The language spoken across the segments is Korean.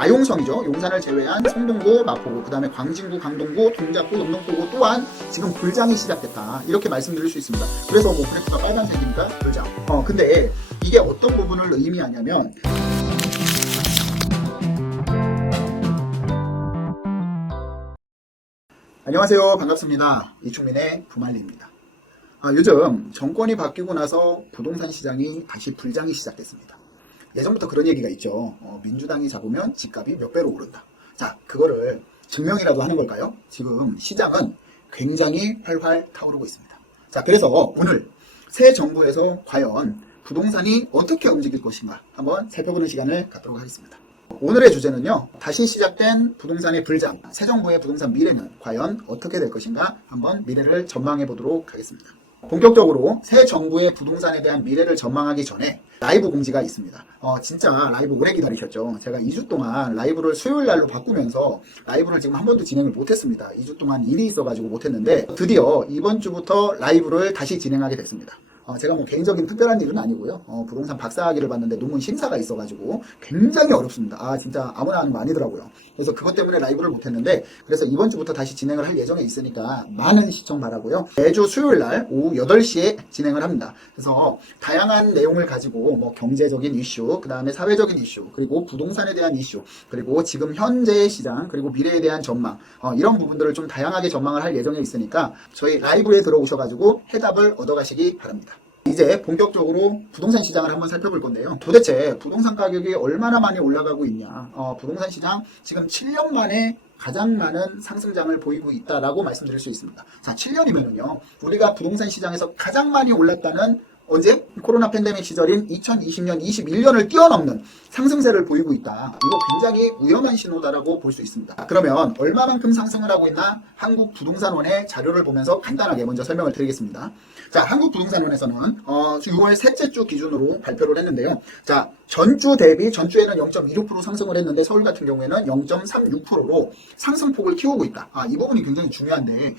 마용성이죠. 용산을 제외한 성동구, 마포구, 그 다음에 광진구, 강동구, 동작구, 영등포구 또한 지금 불장이 시작됐다. 이렇게 말씀드릴 수 있습니다. 그래서 뭐 그래프가 빨간색이니까 불장. 근데 이게 어떤 부분을 의미하냐면 안녕하세요. 반갑습니다. 이충민의 부말리입니다. 요즘 정권이 바뀌고 나서 부동산 시장이 다시 불장이 시작됐습니다. 예전부터 그런 얘기가 있죠. 민주당이 잡으면 집값이 몇 배로 오른다. 자, 그거를 증명이라도 하는 걸까요? 지금 시장은 굉장히 활활 타오르고 있습니다. 자, 그래서 오늘 새 정부에서 과연 부동산이 어떻게 움직일 것인가 한번 살펴보는 시간을 갖도록 하겠습니다. 오늘의 주제는요, 다시 시작된 부동산의 불장, 새 정부의 부동산 미래는 과연 어떻게 될 것인가 한번 미래를 전망해 보도록 하겠습니다. 본격적으로 새 정부의 부동산에 대한 미래를 전망하기 전에 라이브 공지가 있습니다. 진짜 라이브 오래 기다리셨죠. 제가 2주 동안 라이브를 수요일 날로 바꾸면서 라이브를 지금 한 번도 진행을 못했습니다. 2주 동안 일이 있어가지고 못했는데 드디어 이번 주부터 라이브를 다시 진행하게 됐습니다. 제가 뭐 개인적인 특별한 일은 아니고요. 부동산 박사학위를 봤는데 논문 심사가 있어가지고 굉장히 어렵습니다. 진짜 아무나 하는 거 아니더라고요. 그래서 그것 때문에 라이브를 못했는데 그래서 이번 주부터 다시 진행을 할 예정에 있으니까 많은 시청 바라고요. 매주 수요일 날 오후 8시에 진행을 합니다. 그래서 다양한 내용을 가지고 뭐 경제적인 이슈, 그 다음에 사회적인 이슈, 그리고 부동산에 대한 이슈, 그리고 지금 현재의 시장, 그리고 미래에 대한 전망, 이런 부분들을 좀 다양하게 전망을 할 예정에 있으니까 저희 라이브에 들어오셔가지고 해답을 얻어가시기 바랍니다. 이제 본격적으로 부동산 시장을 한번 살펴볼 건데요. 도대체 부동산 가격이 얼마나 많이 올라가고 있냐. 부동산 시장 지금 7년 만에 가장 많은 상승장을 보이고 있다라고 말씀드릴 수 있습니다. 자, 7년이면은요, 우리가 부동산 시장에서 가장 많이 올랐다는 언제? 코로나 팬데믹 시절인 2020년, 21년을 뛰어넘는 상승세를 보이고 있다. 이거 굉장히 위험한 신호다라고 볼 수 있습니다. 그러면 얼마만큼 상승을 하고 있나? 한국부동산원의 자료를 보면서 간단하게 먼저 설명을 드리겠습니다. 자, 한국부동산원에서는 6월 셋째 주 기준으로 발표를 했는데요. 자, 전주 대비 전주에는 0.26% 상승을 했는데 서울 같은 경우에는 0.36%로 상승폭을 키우고 있다. 이 부분이 굉장히 중요한데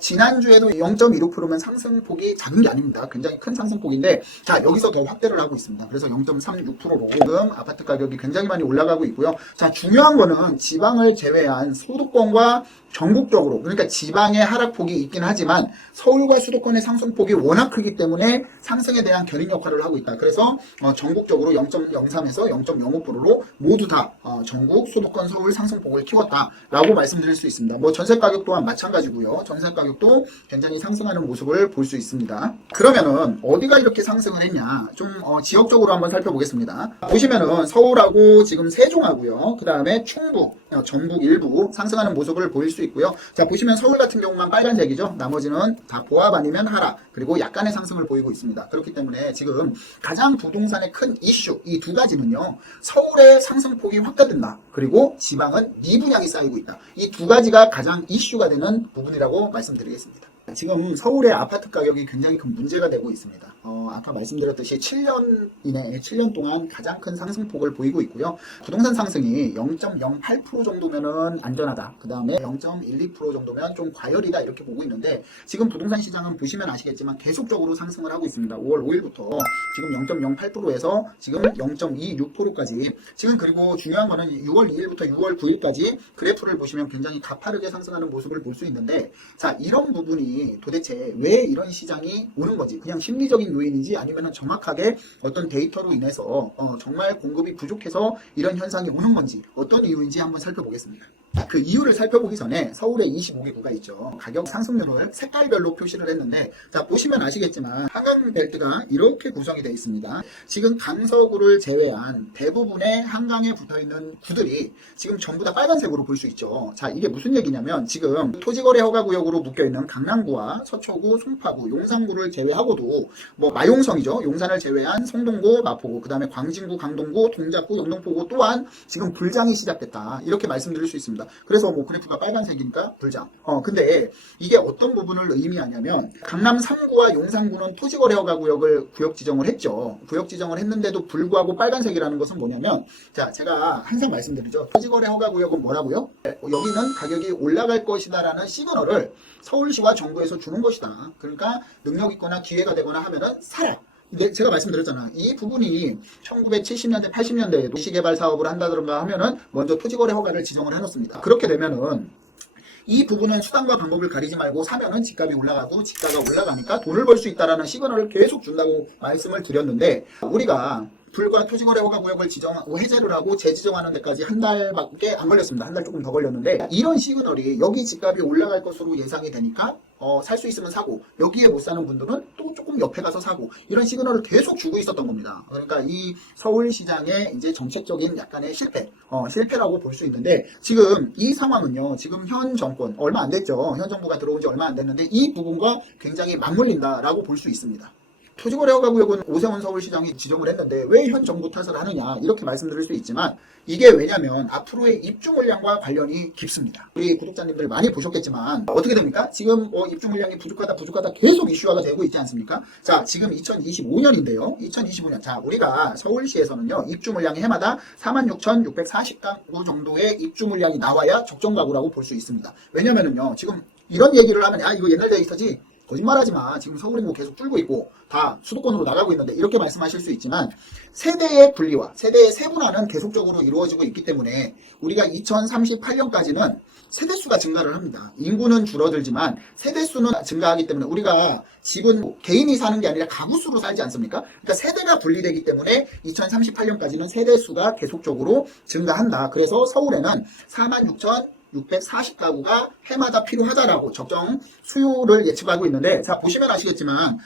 지난주에도 0.26%면 상승폭이 작은 게 아닙니다. 굉장히 큰 상승폭인데 자, 여기서 더 확대를 하고 있습니다. 그래서 0.36%로 지금 아파트 가격이 굉장히 많이 올라가고 있고요. 자, 중요한 거는 지방을 제외한 수도권과 전국적으로, 그러니까 지방의 하락폭이 있긴 하지만 서울과 수도권의 상승폭이 워낙 크기 때문에 상승에 대한 견인 역할을 하고 있다. 그래서 전국적으로 0.03에서 0.05%로 모두 다 전국, 수도권, 서울 상승폭을 키웠다라고 말씀드릴 수 있습니다. 뭐 전세 가격 또한 마찬가지고요. 전세 가격도 굉장히 상승하는 모습을 볼 수 있습니다. 그러면은 어디가 이렇게 상승을 했냐? 좀 지역적으로 한번 살펴보겠습니다. 보시면은 서울하고 지금 세종하고요. 그 다음에 충북, 전북 일부 상승하는 모습을 보일 수 있고요. 자, 보시면 서울 같은 경우만 빨간색이죠. 나머지는 다 보합 아니면 하락, 그리고 약간의 상승을 보이고 있습니다. 그렇기 때문에 지금 가장 부동산의 큰 이슈, 이 두 가지는요, 서울의 상승폭이 확대된다. 그리고 지방은 미분양이 쌓이고 있다. 이 두 가지가 가장 이슈가 되는 부분이라고 말씀드리겠습니다. 지금 서울의 아파트 가격이 굉장히 큰 문제가 되고 있습니다. 아까 말씀드렸듯이 7년 이내에 7년 동안 가장 큰 상승폭을 보이고 있고요. 부동산 상승이 0.08% 정도면은 안전하다. 그 다음에 0.12% 정도면 좀 과열이다. 이렇게 보고 있는데 지금 부동산 시장은 보시면 아시겠지만 계속적으로 상승을 하고 있습니다. 5월 5일부터 지금 0.08%에서 지금 0.26%까지 지금 그리고 중요한 거는 6월 2일부터 6월 9일까지 그래프를 보시면 굉장히 가파르게 상승하는 모습을 볼 수 있는데 자, 이런 부분이 도대체 왜 이런 시장이 오는 거지? 그냥 심리적인 요인인지 아니면 정확하게 어떤 데이터로 인해서 정말 공급이 부족해서 이런 현상이 오는 건지 어떤 이유인지 한번 살펴보겠습니다. 그 이유를 살펴보기 전에 서울에 25개구가 있죠. 가격 상승률을 색깔별로 표시를 했는데 자, 보시면 아시겠지만 한강벨트가 이렇게 구성이 되어 있습니다. 지금 강서구를 제외한 대부분의 한강에 붙어있는 구들이 지금 전부 다 빨간색으로 볼 수 있죠. 자, 이게 무슨 얘기냐면 지금 토지거래 허가구역으로 묶여있는 강남구와 서초구, 송파구, 용산구를 제외하고도 뭐 마용성이죠. 용산을 제외한 성동구, 마포구, 그 다음에 광진구, 강동구, 동작구, 영등포구 또한 지금 불장이 시작됐다. 이렇게 말씀드릴 수 있습니다. 그래서 뭐 그래프가 빨간색이니까 불장. 근데 이게 어떤 부분을 의미하냐면 강남 3구와 용산구는 토지거래 허가 구역을 구역 지정을 했죠. 구역 지정을 했는데도 불구하고 빨간색이라는 것은 뭐냐면 자, 제가 항상 말씀드리죠. 토지거래 허가 구역은 뭐라고요? 여기는 가격이 올라갈 것이다라는 시그널을 서울시와 정부에서 주는 것이다. 그러니까 능력 있거나 기회가 되거나 하면은 사라. 제가 말씀드렸잖아. 이 부분이 1970년대, 80년대에 도시개발 사업을 한다든가 하면은 먼저 토지거래 허가를 지정을 해놓습니다. 그렇게 되면은 이 부분은 수단과 방법을 가리지 말고 사면은 집값이 올라가고 집가가 올라가니까 돈을 벌 수 있다라는 시그널을 계속 준다고 말씀을 드렸는데, 우리가 불과 토지거래 허가 구역을 지정하고 해제를 하고 재지정하는 데까지 한 달밖에 안 걸렸습니다. 한 달 조금 더 걸렸는데, 이런 시그널이 여기 집값이 올라갈 것으로 예상이 되니까 살 수 있으면 사고, 여기에 못 사는 분들은 또 조금 옆에 가서 사고, 이런 시그널을 계속 주고 있었던 겁니다. 그러니까 이 서울시장의 이제 정책적인 약간의 실패라고 볼 수 있는데, 지금 이 상황은요, 지금 현 정권 얼마 안 됐죠. 현 정부가 들어온 지 얼마 안 됐는데 이 부분과 굉장히 맞물린다라고 볼 수 있습니다. 토지거래 허가 구역은 오세훈 서울시장이 지정을 했는데 왜 현 정부 탓을 하느냐, 이렇게 말씀드릴 수 있지만, 이게 왜냐면 앞으로의 입주 물량과 관련이 깊습니다. 우리 구독자님들 많이 보셨겠지만 어떻게 됩니까? 지금 입주 물량이 부족하다 계속 이슈화가 되고 있지 않습니까? 자, 지금 2025년인데요. 2025년. 자, 우리가 서울시에서는요, 입주 물량이 해마다 46,640가구 정도의 입주 물량이 나와야 적정 가구라고 볼 수 있습니다. 왜냐면은요, 지금 이런 얘기를 하면 이거 옛날 데이터지, 거짓말하지 마. 지금 서울 인구 계속 줄고 있고 다 수도권으로 나가고 있는데, 이렇게 말씀하실 수 있지만 세대의 분리와 세대의 세분화는 계속적으로 이루어지고 있기 때문에 우리가 2038년까지는 세대수가 증가를 합니다. 인구는 줄어들지만 세대수는 증가하기 때문에 우리가 집은 개인이 사는 게 아니라 가구수로 살지 않습니까? 그러니까 세대가 분리되기 때문에 2038년까지는 세대수가 계속적으로 증가한다. 그래서 서울에는 46,640가구가 해마다 필요하다라고 적정 수요를 예측하고 있는데, 자, 보시면 아시겠지만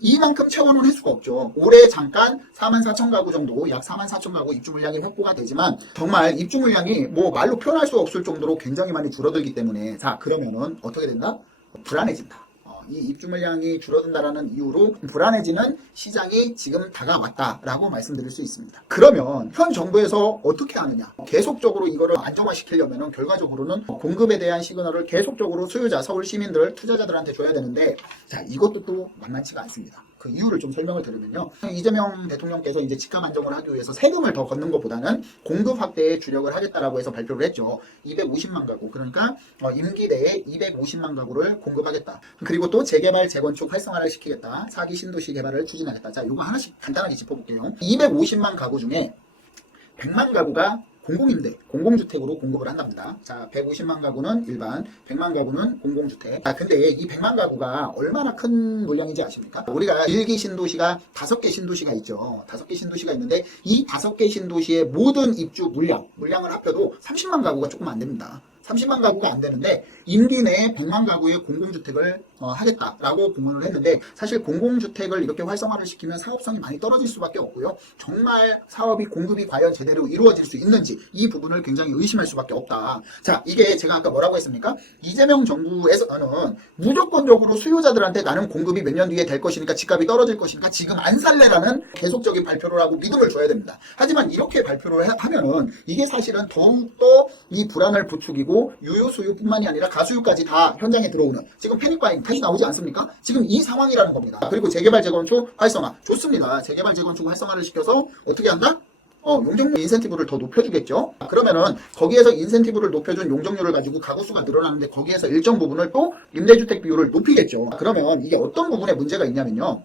이만큼 채워놓은 횟수가 없죠. 올해 잠깐 44,000가구 정도, 약 44,000가구 입주 물량이 확보가 되지만 정말 입주 물량이 말로 표현할 수 없을 정도로 굉장히 많이 줄어들기 때문에, 자, 그러면은 어떻게 된다? 불안해진다. 이 입주 물량이 줄어든다라는 이유로 불안해지는 시장이 지금 다가왔다라고 말씀드릴 수 있습니다. 그러면 현 정부에서 어떻게 하느냐? 계속적으로 이거를 안정화시키려면 결과적으로는 공급에 대한 시그널을 계속적으로 소유자, 서울 시민들, 투자자들한테 줘야 되는데, 자, 이것도 또 만만치가 않습니다. 그 이유를 좀 설명을 드리면요, 이재명 대통령께서 이제 집값 안정을 하기 위해서 세금을 더 걷는 것보다는 공급 확대에 주력을 하겠다라고 해서 발표를 했죠. 250만 가구, 그러니까 임기 내에 250만 가구를 공급하겠다. 그리고 또 재개발, 재건축 활성화를 시키겠다. 4기 신도시 개발을 추진하겠다. 자, 이거 하나씩 간단하게 짚어볼게요. 250만 가구 중에 100만 가구가 공공임대, 공공주택으로 공급을 한답니다. 자, 150만 가구는 일반, 100만 가구는 공공주택. 자, 근데 이 100만 가구가 얼마나 큰 물량인지 아십니까? 우리가 1기 신도시가 5개 신도시가 있죠. 5개 신도시가 있는데 이 5개 신도시의 모든 입주 물량을 합쳐도 30만 가구가 조금 안 됩니다. 30만 가구가 안 되는데 임기 내에 100만 가구의 공공주택을 하겠다라고 공언을 했는데, 사실 공공주택을 이렇게 활성화를 시키면 사업성이 많이 떨어질 수밖에 없고요. 정말 사업이 공급이 과연 제대로 이루어질 수 있는지 이 부분을 굉장히 의심할 수밖에 없다. 자, 이게 제가 아까 뭐라고 했습니까? 이재명 정부에서는 무조건적으로 수요자들한테 나는 공급이 몇 년 뒤에 될 것이니까 집값이 떨어질 것이니까 지금 안 살래라는 계속적인 발표를 하고 믿음을 줘야 됩니다. 하지만 이렇게 발표를 하면은 이게 사실은 더욱더 이 불안을 부추기고 유유 수유뿐만이 아니라 가수유까지 다 현장에 들어오는, 지금 패닉바잉 다시 나오지 않습니까? 지금 이 상황이라는 겁니다. 그리고 재개발 재건축 활성화 좋습니다. 재개발 재건축 활성화를 시켜서 어떻게 한다? 용적률 인센티브를 더 높여주겠죠. 그러면은 거기에서 인센티브를 높여준 용적률을 가지고 가구수가 늘어나는데 거기에서 일정 부분을 또 임대주택 비율을 높이겠죠. 그러면 이게 어떤 부분에 문제가 있냐면요,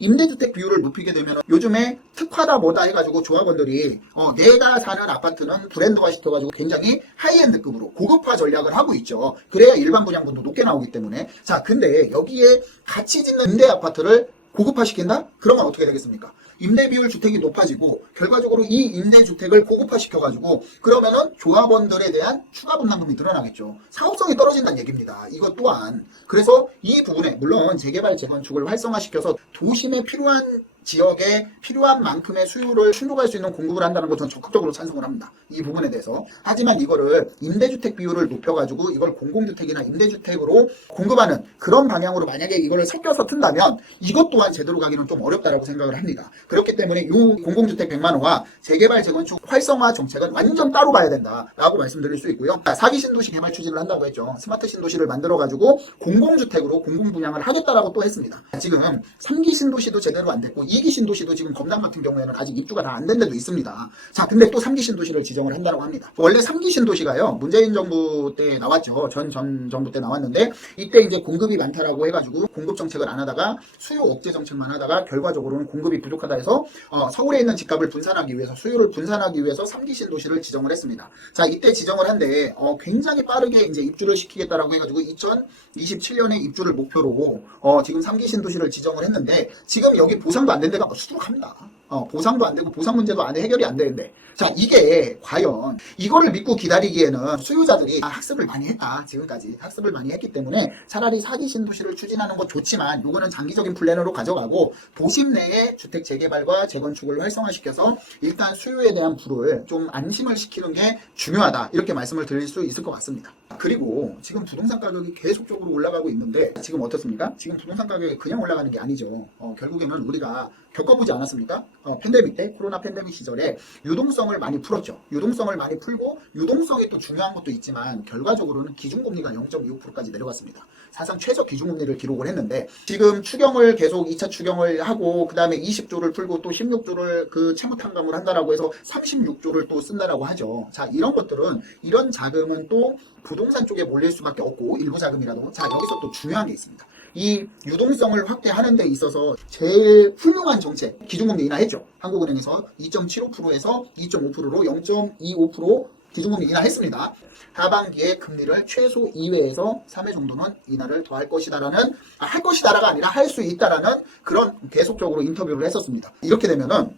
임대주택 비율을 높이게 되면 요즘에 특화다 뭐다 해가지고 조합원들이 내가 사는 아파트는 브랜드화 시켜가지고 굉장히 하이엔드급으로 고급화 전략을 하고 있죠. 그래야 일반 분양분도 높게 나오기 때문에. 자, 근데 여기에 같이 짓는 임대 아파트를 고급화 시킨다? 그러면 어떻게 되겠습니까? 임대 비율 주택이 높아지고 결과적으로 이 임대 주택을 고급화 시켜가지고 그러면은 조합원들에 대한 추가 분담금이 늘어나겠죠. 사업성이 떨어진다는 얘기입니다. 이것 또한. 그래서 이 부분에 물론 재개발 재건축을 활성화시켜서 도심에 필요한 지역에 필요한 만큼의 수요를 충족할 수 있는 공급을 한다는 것은 적극적으로 찬성을 합니다. 이 부분에 대해서. 하지만 이거를 임대주택 비율을 높여가지고 이걸 공공주택이나 임대주택으로 공급하는 그런 방향으로 만약에 이거를 섞여서 튼다면 이것 또한 제대로 가기는 좀 어렵다라고 생각을 합니다. 그렇기 때문에 이 공공주택 100만호와 재개발 재건축 활성화 정책은 완전 따로 봐야 된다라고 말씀드릴 수 있고요. 4기 신도시 개발 추진을 한다고 했죠. 스마트 신도시를 만들어가지고 공공주택으로 공공분양을 하겠다라고 또 했습니다. 지금 3기 신도시도 제대로 안 됐고 2기 신도시도 지금 검단 같은 경우에는 아직 입주가 다 안 된 데도 있습니다. 자, 근데 또 3기 신도시를 지정을 한다고 합니다. 원래 3기 신도시가요, 문재인 정부 때 나왔죠. 전 정부 때 나왔는데, 이때 이제 공급이 많다라고 해가지고 공급 정책을 안 하다가 수요 억제 정책만 하다가 결과적으로는 공급이 부족하다 해서 서울에 있는 집값을 분산하기 위해서, 수요를 분산하기 위해서 3기 신도시를 지정을 했습니다. 자, 이때 지정을 한데 굉장히 빠르게 이제 입주를 시키겠다라고 해가지고 2027년에 입주를 목표로 지금 3기 신도시를 지정을 했는데, 지금 여기 보상도 안 된 데가 수두룩합니다. 보상도 안 되고 보상 문제도 안 해결이 안 되는데, 자, 이게 과연 이거를 믿고 기다리기에는 수요자들이 학습을 많이 했다. 지금까지 학습을 많이 했기 때문에 차라리 4기 신도시를 추진하는 건 좋지만 이거는 장기적인 플랜으로 가져가고 도심 내에 주택 재개발과 재건축을 활성화시켜서 일단 수요에 대한 불을 좀 안심을 시키는 게 중요하다. 이렇게 말씀을 드릴 수 있을 것 같습니다. 그리고 지금 부동산 가격이 계속적으로 올라가고 있는데 지금 어떻습니까? 지금 부동산 가격이 그냥 올라가는 게 아니죠. 결국에는 우리가 겪어보지 않았습니까? 팬데믹 때, 코로나 팬데믹 시절에 유동성을 많이 풀었죠. 유동성을 많이 풀고, 유동성이 또 중요한 것도 있지만 결과적으로는 기준금리가 0.25%까지 내려갔습니다. 사상 최저 기준금리를 기록을 했는데, 지금 추경을 계속 2차 추경을 하고 그 다음에 20조를 풀고 또 16조를 그 채무 탕감을 한다라고 해서 36조를 또 쓴다라고 하죠. 자, 이런 것들은, 이런 자금은 또 부동산 쪽에 몰릴 수밖에 없고, 일부 자금이라도. 자, 여기서 또 중요한 게 있습니다. 이 유동성을 확대하는 데 있어서 제일 훌륭한 정책, 기준금리 인하했죠. 한국은행에서 2.75%에서 2.5%로 0.25% 기준금리 인하했습니다. 하반기에 금리를 최소 2회에서 3회 정도는 인하를 더 할 것이다라는, 할 것이다라가 아니라 할 수 있다라는 그런 계속적으로 인터뷰를 했었습니다. 이렇게 되면은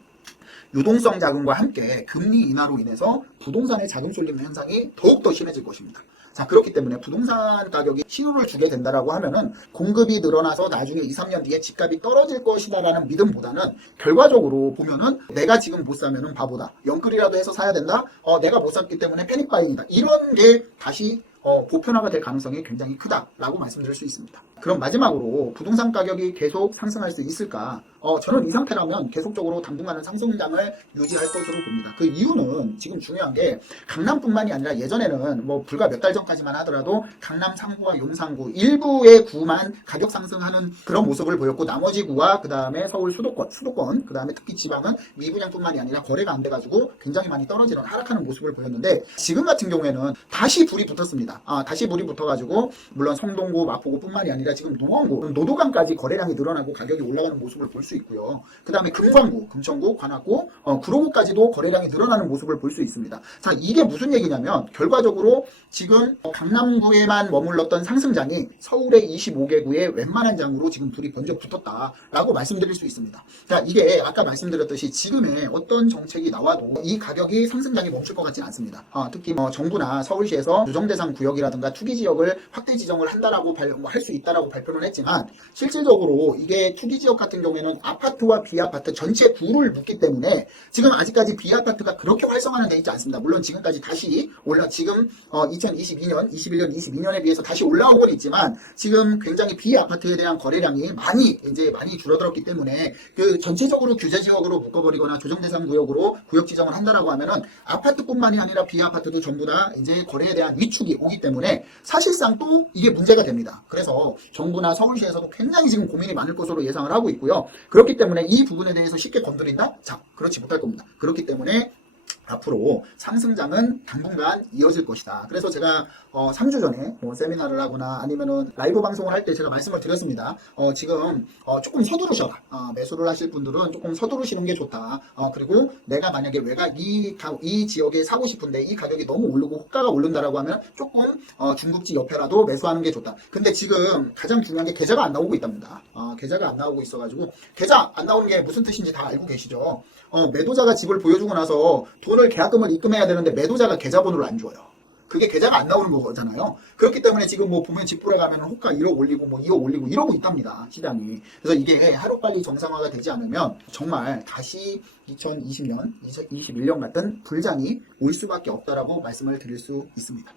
유동성 자금과 함께 금리 인하로 인해서 부동산의 자금 쏠림 현상이 더욱더 심해질 것입니다. 자, 그렇기 때문에 부동산 가격이 신호를 주게 된다라고 하면은 공급이 늘어나서 나중에 2, 3년 뒤에 집값이 떨어질 것이다라는 믿음보다는 결과적으로 보면은 내가 지금 못 사면은 바보다. 영끌이라도 해서 사야 된다. 내가 못 샀기 때문에 패닉바잉이다. 이런 게 다시 보편화가 될 가능성이 굉장히 크다라고 말씀드릴 수 있습니다. 그럼 마지막으로 부동산 가격이 계속 상승할 수 있을까? 저는 이 상태라면 계속적으로 당분간은 상승장을 유지할 것으로 봅니다. 그 이유는 지금 중요한 게 강남뿐만이 아니라 예전에는 뭐 불과 몇 달 전까지만 하더라도 강남 상구와 용산구 일부의 구만 가격 상승하는 그런 모습을 보였고, 나머지 구와 그 다음에 서울 수도권 그 다음에 특히 지방은 미분양뿐만이 아니라 거래가 안 돼가지고 굉장히 많이 떨어지는 하락하는 모습을 보였는데, 지금 같은 경우에는 다시 불이 붙었습니다. 다시 불이 붙어가지고 물론 성동구, 마포구뿐만이 아니라 지금 농원구, 노도강까지 거래량이 늘어나고 가격이 올라가는 모습을 볼 수 있고요. 그 다음에 금광구, 금천구, 관악구, 구로구까지도 거래량이 늘어나는 모습을 볼 수 있습니다. 자, 이게 무슨 얘기냐면 결과적으로 지금 강남구에만 머물렀던 상승장이 서울의 25개 구의 웬만한 장으로 지금 불이 번져 붙었다라고 말씀드릴 수 있습니다. 자, 이게 아까 말씀드렸듯이 지금의 어떤 정책이 나와도 이 가격이 상승장이 멈출 것 같지는 않습니다. 특히 정부나 서울시에서 조정대상 구역이라든가 투기지역을 확대 지정을 한다라고 할 수 있다라고 발표는 했지만, 실질적으로 이게 투기지역 같은 경우에는 아파트와 비아파트 전체 부를 묶기 때문에 지금 아직까지 비아파트가 그렇게 활성화는 되어 있지 않습니다. 물론 지금까지 다시 지금 2022년, 21년, 22년에 비해서 다시 올라오고는 있지만 지금 굉장히 비아파트에 대한 거래량이 많이 줄어들었기 때문에 그 전체적으로 규제지역으로 묶어버리거나 조정대상 구역으로 구역 지정을 한다라고 하면은 아파트뿐만이 아니라 비아파트도 전부 다 이제 거래에 대한 위축이 오기 때문에 사실상 또 이게 문제가 됩니다. 그래서 정부나 서울시에서도 굉장히 지금 고민이 많을 것으로 예상을 하고 있고요. 그렇기 때문에 이 부분에 대해서 쉽게 건드린다? 자, 그렇지 못할 겁니다. 그렇기 때문에 앞으로 상승장은 당분간 이어질 것이다. 그래서 제가 3주 전에 세미나를 하거나 아니면은 라이브 방송을 할 때 제가 말씀을 드렸습니다. 지금 조금 서두르셔라. 매수를 하실 분들은 조금 서두르시는 게 좋다. 그리고 내가 만약에 이 지역에 사고 싶은데 이 가격이 너무 오르고 호가가 오른다라고 하면 조금 중급지 옆에라도 매수하는 게 좋다. 근데 지금 가장 중요한 게 계좌가 안 나오고 있답니다. 계좌가 안 나오고 있어가지고, 계좌 안 나오는 게 무슨 뜻인지 다 알고 계시죠? 매도자가 집을 보여주고 나서 돈을 계약금을 입금해야 되는데 매도자가 계좌번호를 안 줘요. 그게 계좌가 안 나오는 거잖아요. 그렇기 때문에 지금 보면 집 보러 가면 호가 1억 올리고 2억 올리고 이러고 있답니다. 시장이. 그래서 이게 하루빨리 정상화가 되지 않으면 정말 다시 2020년, 2021년 같은 불장이 올 수밖에 없다라고 말씀을 드릴 수 있습니다.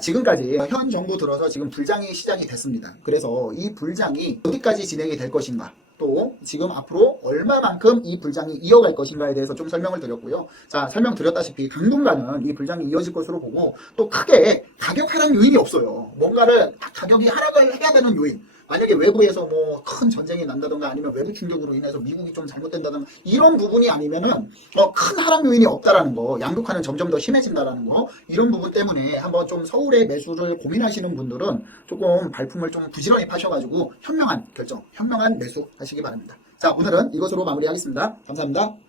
지금까지 현 정부 들어서 지금 불장이 시작이 됐습니다. 그래서 이 불장이 어디까지 진행이 될 것인가, 또 지금 앞으로 얼마만큼 이 불장이 이어갈 것인가에 대해서 좀 설명을 드렸고요. 자, 설명드렸다시피 당분간은 이 불장이 이어질 것으로 보고, 또 크게 가격 하락 요인이 없어요. 뭔가를 가격이 하락을 해야 되는 요인, 만약에 외부에서 뭐 큰 전쟁이 난다던가 아니면 외부 충격으로 인해서 미국이 좀 잘못된다던가 이런 부분이 아니면은 큰 하락 요인이 없다라는 거, 양극화는 점점 더 심해진다라는 거, 이런 부분 때문에 한번 좀 서울의 매수를 고민하시는 분들은 조금 발품을 좀 부지런히 파셔가지고 현명한 결정, 현명한 매수 하시기 바랍니다. 자, 오늘은 이것으로 마무리하겠습니다. 감사합니다.